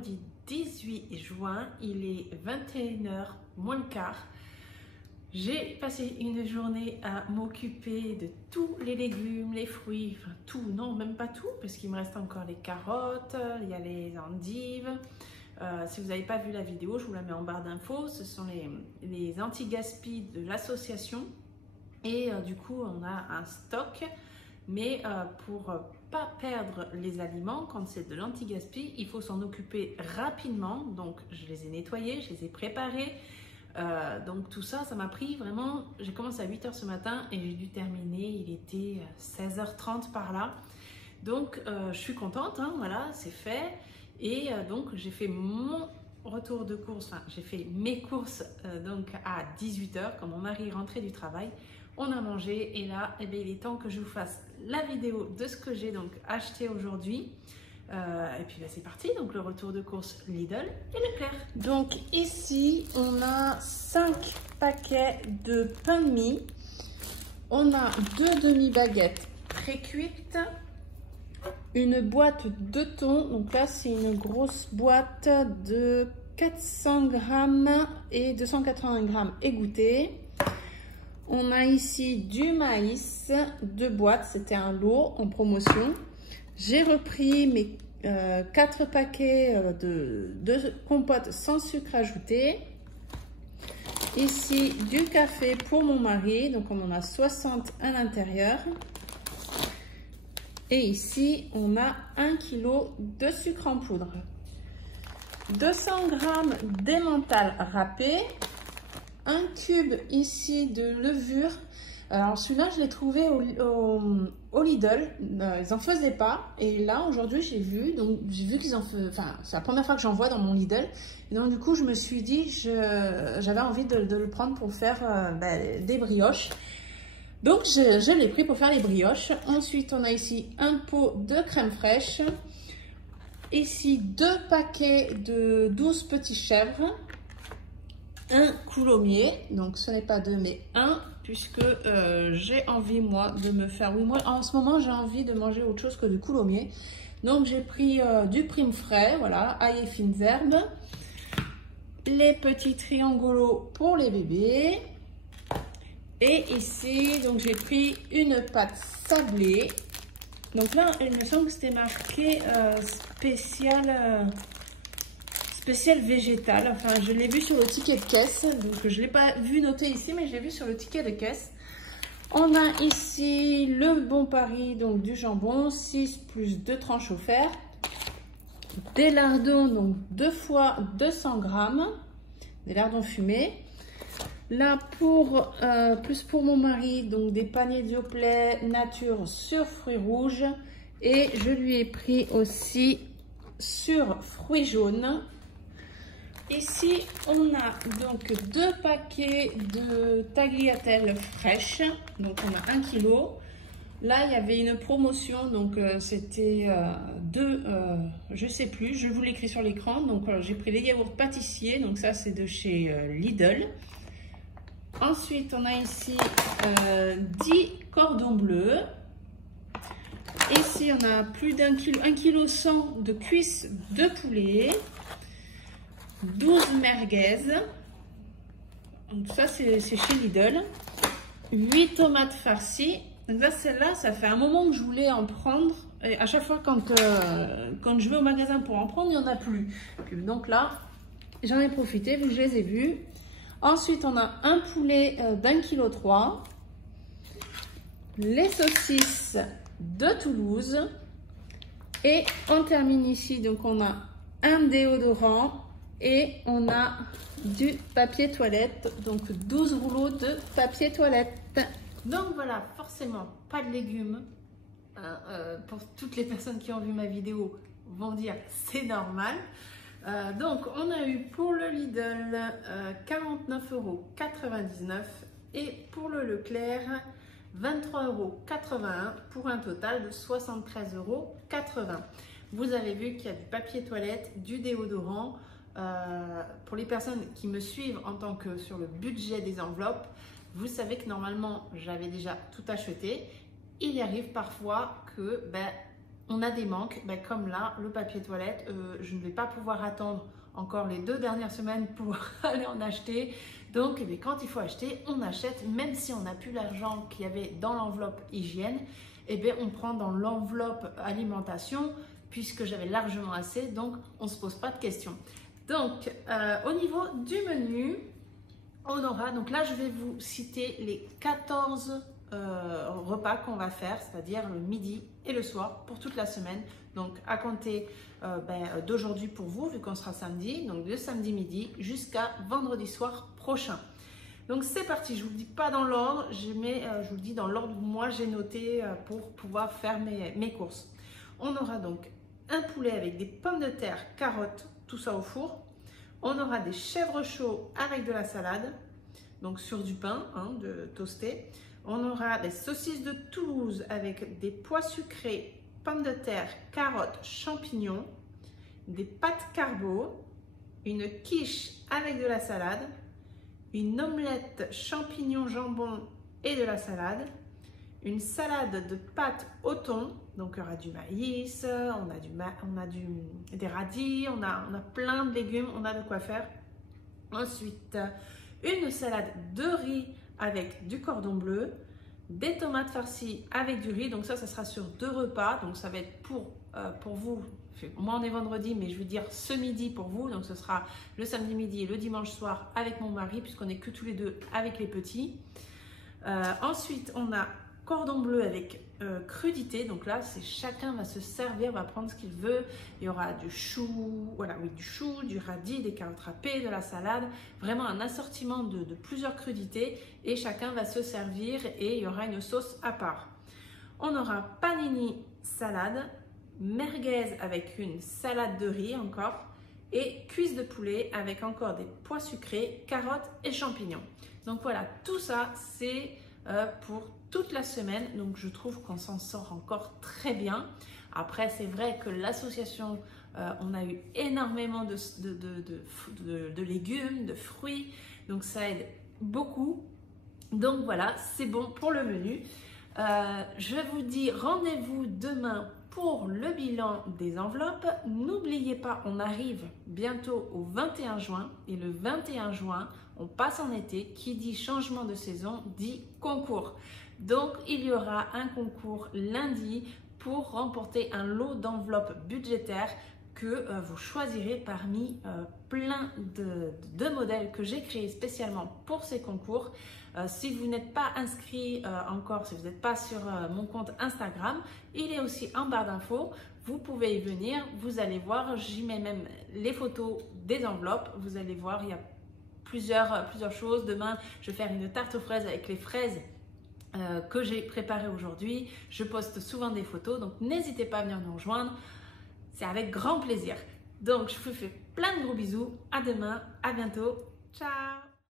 vendredi 18 juin, il est 21h moins le quart. J'ai passé une journée à m'occuper de tous les légumes, les fruits, enfin tout, non même pas tout, parce qu'il me reste encore les carottes, il y a les endives. Si vous n'avez pas vu la vidéo, je vous la mets en barre d'infos, ce sont les anti-gaspi de l'association. Et du coup, on a un stock, mais pour pas perdre les aliments, quand c'est de l'anti-gaspi, il faut s'en occuper rapidement. Donc, je les ai nettoyés, je les ai préparés. Donc tout ça, ça m'a pris vraiment, j'ai commencé à 8 h ce matin et j'ai dû terminer, il était 16h30 par là. Donc je suis contente, hein, voilà, c'est fait. Et donc j'ai fait mon retour de course, enfin j'ai fait mes courses donc à 18 h quand mon mari est rentré du travail. On a mangé et là, eh bien, il est temps que je vous fasse la vidéo de ce que j'ai donc acheté aujourd'hui. Et puis c'est parti, donc le retour de course Lidl et Leclerc. Donc ici on a 5 paquets de pain de mie. On a 2 demi-baguettes pré-cuites, une boîte de thon. Donc là c'est une grosse boîte de 400 grammes et 280 grammes égouttés. On a ici du maïs, 2 boîtes, c'était un lot en promotion. J'ai repris mes 4 paquets de compote sans sucre ajouté. Ici, du café pour mon mari. Donc, on en a 60 à l'intérieur. Et ici, on a 1 kg de sucre en poudre. 200 g d'emmental râpé. 1 cube ici de levure. Alors celui-là, je l'ai trouvé au Lidl, ils n'en faisaient pas. Et là, aujourd'hui, j'ai vu qu'ils en faisaient, enfin, c'est la première fois que j'en vois dans mon Lidl. Et donc, du coup, je me suis dit, j'avais envie de le prendre pour faire des brioches. Donc, je l'ai pris pour faire les brioches. Ensuite, on a ici un pot de crème fraîche. Ici, 2 paquets de 12 petits chèvres. Un coulommiers, donc ce n'est pas 2 mais 1, puisque j'ai envie moi de me faire, oui moi en ce moment j'ai envie de manger autre chose que du coulommiers. Donc j'ai pris du prime frais, voilà, ail et fines herbes, les petits triangulos pour les bébés, et ici donc j'ai pris une pâte sablée. Donc là il me semble que c'était marqué spécial végétal, enfin je l'ai vu sur le ticket de caisse, donc je ne l'ai pas vu noté ici, mais je l'ai vu sur le ticket de caisse. On a ici le Bon Paris, donc du jambon, 6 plus 2 tranches offertes, des lardons, donc 2 fois 200 g, des lardons fumés. Là plus pour mon mari, donc des paniers Yoplait nature sur fruits rouges, et je lui ai pris aussi sur fruits jaunes. Ici, on a donc 2 paquets de tagliatelles fraîches, donc on a 1 kg. Là, il y avait une promotion, donc c'était 2, je sais plus, je vous l'écris sur l'écran. Donc j'ai pris les yaourts pâtissiers, donc ça c'est de chez Lidl. Ensuite, on a ici 10 cordons bleus. Ici, on a plus d'1 kg, 1 kg 100 de cuisses de poulet. 12 merguez, donc ça c'est chez Lidl, 8 tomates farcies. Donc là, celle-là, ça fait un moment que je voulais en prendre, et à chaque fois quand je vais au magasin pour en prendre, il n'y en a plus. Donc là, j'en ai profité vu que je les ai vus. Ensuite, on a un poulet d'1 kg 3, les saucisses de Toulouse, et on termine ici, donc on a un déodorant. Et on a du papier toilette, donc 12 rouleaux de papier toilette. Donc voilà, forcément, pas de légumes. Pour toutes les personnes qui ont vu ma vidéo vont dire c'est normal. Donc on a eu pour le Lidl 49,99 € et pour le Leclerc 23,81 € pour un total de 73,80 €. Vous avez vu qu'il y a du papier toilette, du déodorant. Pour les personnes qui me suivent en tant que sur le budget des enveloppes, vous savez que normalement j'avais déjà tout acheté. Il arrive parfois que on a des manques, ben, comme là, le papier toilette, je ne vais pas pouvoir attendre encore les 2 dernières semaines pour aller en acheter. Donc, eh quand il faut acheter, on achète, même si on n'a plus l'argent qu'il y avait dans l'enveloppe hygiène, on prend dans l'enveloppe alimentation, puisque j'avais largement assez, donc on ne se pose pas de questions. Donc, au niveau du menu, on aura, donc là je vais vous citer les 14 repas qu'on va faire, c'est-à-dire le midi et le soir pour toute la semaine. Donc à compter d'aujourd'hui pour vous, vu qu'on sera samedi, donc de samedi midi jusqu'à vendredi soir prochain. Donc c'est parti, je ne vous le dis pas dans l'ordre, je vous le dis dans l'ordre où moi j'ai noté pour pouvoir faire mes courses. On aura donc un poulet avec des pommes de terre, carottes, tout ça au four. On aura des chèvres chauds avec de la salade, donc sur du pain toasté. On aura des saucisses de Toulouse avec des pois sucrés, pommes de terre, carottes, champignons, des pâtes carbo, une quiche avec de la salade, une omelette champignons, jambon et de la salade, une salade de pâtes au thon, donc il y aura du maïs, des radis, on a plein de légumes, on a de quoi faire. Ensuite, une salade de riz avec du cordon bleu, des tomates farcies avec du riz, donc ça sera sur 2 repas, donc ça va être pour vous, moi on est vendredi, mais je veux dire ce midi pour vous, donc ce sera le samedi midi et le dimanche soir avec mon mari, puisqu'on n'est que tous les deux avec les petits. Ensuite, on a cordon bleu avec crudité, donc là c'est chacun va se servir, va prendre ce qu'il veut. Il y aura du chou, du radis, des carottes râpées, de la salade, vraiment un assortiment de plusieurs crudités, et chacun va se servir et il y aura une sauce à part. On aura panini salade, merguez avec une salade de riz encore, et cuisse de poulet avec encore des pois sucrés, carottes et champignons. Donc voilà, tout ça c'est pour toute la semaine, donc je trouve qu'on s'en sort encore très bien. Après c'est vrai que l'association, on a eu énormément de légumes, de fruits, donc ça aide beaucoup. Donc voilà, c'est bon pour le menu. Je vous dis rendez-vous demain pour le bilan des enveloppes. N'oubliez pas, on arrive bientôt au 21 juin, et le 21 juin, on passe en été. Qui dit changement de saison dit concours. Donc il y aura un concours lundi pour remporter un lot d'enveloppes budgétaires que vous choisirez parmi plein de modèles que j'ai créés spécialement pour ces concours. Si vous n'êtes pas inscrit encore, si vous n'êtes pas sur mon compte Instagram, il est aussi en barre d'infos. Vous pouvez y venir, vous allez voir, j'y mets même les photos des enveloppes. Vous allez voir, il y a plusieurs choses. Demain, je vais faire une tarte aux fraises avec les fraises que j'ai préparées aujourd'hui. Je poste souvent des photos, donc n'hésitez pas à venir nous rejoindre. C'est avec grand plaisir. Donc, je vous fais plein de gros bisous. À demain, à bientôt. Ciao!